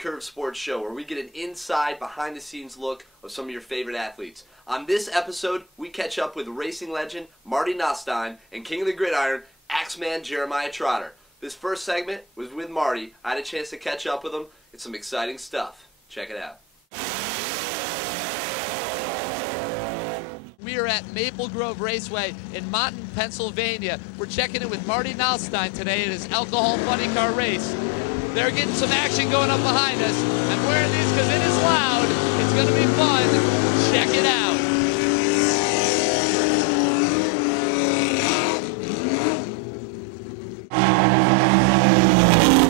CURV Sports Show, where we get an inside, behind-the-scenes look of some of your favorite athletes. On this episode, we catch up with racing legend Marty Nothstein and King of the Gridiron, Axeman Jeremiah Trotter. This first segment was with Marty. I had a chance to catch up with him. It's some exciting stuff. Check it out. We are at Maple Grove Raceway in Monton, Pennsylvania. We're checking in with Marty Nothstein today at his alcohol funny car race. They're getting some action going up behind us. I'm wearing these because it is loud. It's going to be fun. Check it out.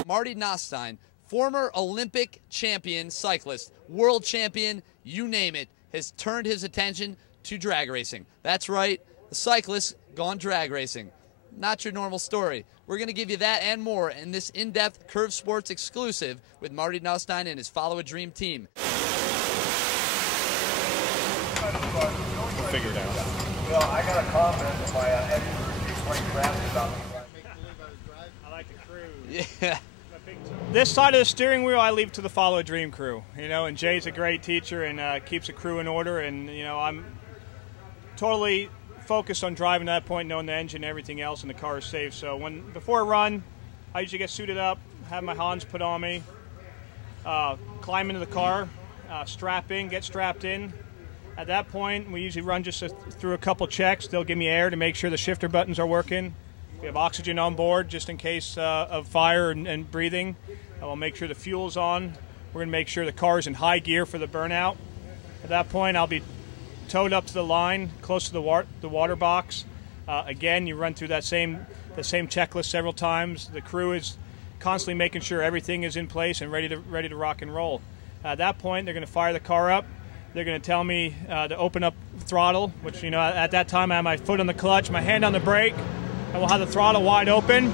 Marty Nothstein, former Olympic champion cyclist, world champion, you name it, has turned his attention to drag racing. That's right, the cyclist gone drag racing. Not your normal story. We're going to give you that and more in this in-depth CURV Sports exclusive with Marty Nothstein and his Follow a Dream team. We'll figure it out. Well, I got a comment if my editor keeps playing crap about me. I like the crew. Yeah. This side of the steering wheel, I leave to the Follow a Dream crew. You know, and Jay's a great teacher and keeps the crew in order. And you know, I'm totally focused on driving to that point, knowing the engine and everything else, and the car is safe. So before a run, I usually get suited up, have my Hans put on me, climb into the car, get strapped in. At that point, we usually run just through a couple checks. They'll give me air to make sure the shifter buttons are working. We have oxygen on board just in case of fire and breathing. We'll make sure the fuel's on. We're going to make sure the car is in high gear for the burnout. At that point, I'll be towed up to the line, close to the water box. Again, you run through the same checklist several times. The crew is constantly making sure everything is in place and ready to rock and roll. At that point, they're going to fire the car up. They're going to tell me to open up throttle, which, you know, at that time I have my foot on the clutch, my hand on the brake, and we'll have the throttle wide open.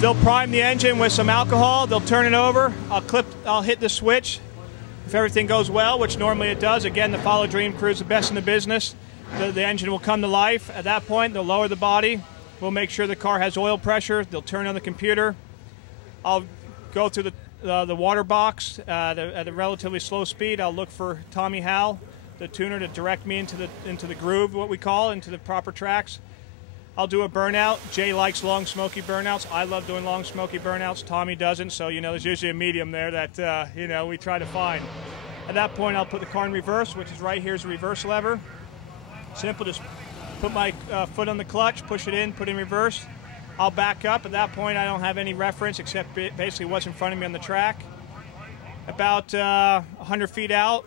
They'll prime the engine with some alcohol. They'll turn it over. I'll hit the switch. If everything goes well, which normally it does, again, the Follow Dream crew is the best in the business. The engine will come to life. At that point, they'll lower the body. We'll make sure the car has oil pressure. They'll turn on the computer. I'll go through the water box at a relatively slow speed. I'll look for Tommy Howell, the tuner, to direct me into the groove, what we call, into the proper tracks. I'll do a burnout. Jay likes long, smoky burnouts. I love doing long, smoky burnouts. Tommy doesn't, so, you know, there's usually a medium there that, you know, we try to find. At that point, I'll put the car in reverse, which is right here's the reverse lever. Simple, just put my foot on the clutch, push it in, put it in reverse. I'll back up. At that point, I don't have any reference except basically what's in front of me on the track. About 100 feet out,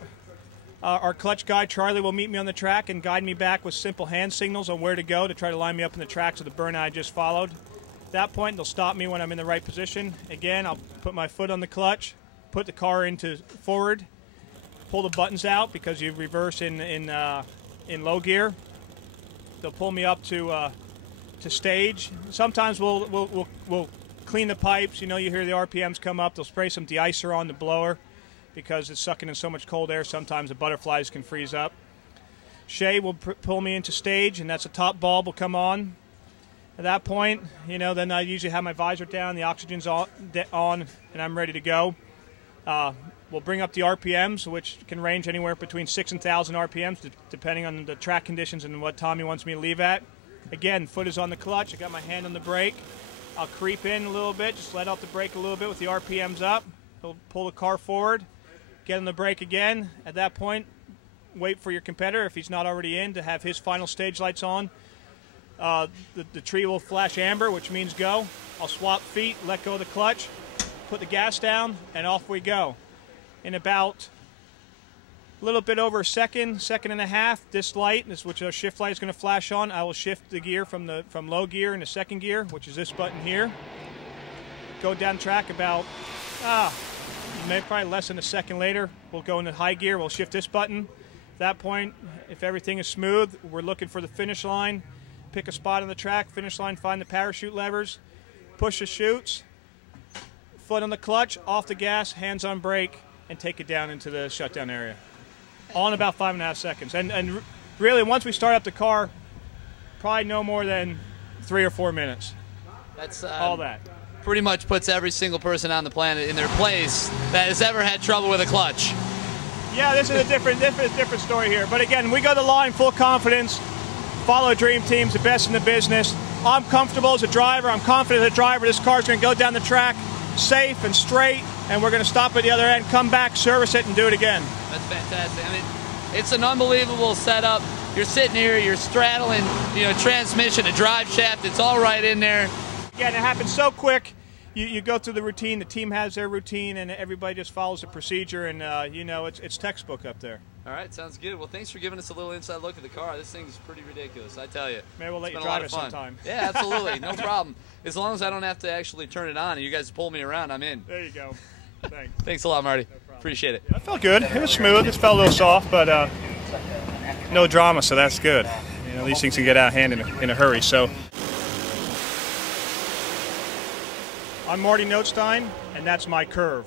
our clutch guy, Charlie, will meet me on the track and guide me back with simple hand signals on where to go to try to line me up in the tracks of the burnout I just followed. At that point, they'll stop me when I'm in the right position. Again, I'll put my foot on the clutch, put the car into forward, pull the buttons out because you reverse in low gear. They'll pull me up to stage. Sometimes we'll clean the pipes. You know, you hear the RPMs come up. They'll spray some de-icer on the blower, because it's sucking in so much cold air, sometimes the butterflies can freeze up. Shay will pull me into stage, and that's a top bulb will come on. At that point, you know, then I usually have my visor down, the oxygen's on, and I'm ready to go. We'll bring up the RPMs, which can range anywhere between 6,000 and 1,000 RPMs, depending on the track conditions and what Tommy wants me to leave at. Again, foot is on the clutch. I got my hand on the brake. I'll creep in a little bit, just let out the brake a little bit with the RPMs up. He'll pull the car forward. Get on the brake again. At that point, wait for your competitor, if he's not already in, to have his final stage lights on. The tree will flash amber, which means go. I'll swap feet, let go of the clutch, put the gas down, and off we go. In about a little bit over a second and a half, this light, which our shift light is going to flash on, I will shift the gear from low gear into second gear, which is this button here. Go down track about maybe probably less than a second later, we'll go into high gear, we'll shift this button. At that point, if everything is smooth, we're looking for the finish line, pick a spot on the track, finish line, find the parachute levers, push the chutes, foot on the clutch, off the gas, hands on brake, and take it down into the shutdown area. All in about 5.5 seconds. And really, once we start up the car, probably no more than 3 or 4 minutes. That's all that. pretty much puts every single person on the planet in their place that has ever had trouble with a clutch. Yeah, this is a different story here. But again, we go to the line full confidence. Follow Dream Team's the best in the business. I'm comfortable as a driver. I'm confident as a driver. This car's going to go down the track safe and straight, and we're going to stop at the other end, come back, service it, and do it again. That's fantastic. I mean, it's an unbelievable setup. You're sitting here, you're straddling, transmission, a drive shaft. It's all right in there. Again, it happens so quick. You go through the routine. The team has their routine, and everybody just follows the procedure. And it's textbook up there. All right, sounds good. Well, thanks for giving us a little inside look at the car. This thing's pretty ridiculous, I tell you. Maybe we'll let you drive it sometime. Yeah, absolutely, no problem. As long as I don't have to actually turn it on and you guys pull me around, I'm in. There you go. Thanks. Thanks a lot, Marty. No Appreciate it. That felt good. It was smooth. It felt a little soft, but no drama, so that's good. These things can get out of hand in a hurry. So. I'm Marty Nothstein, and that's my CURV.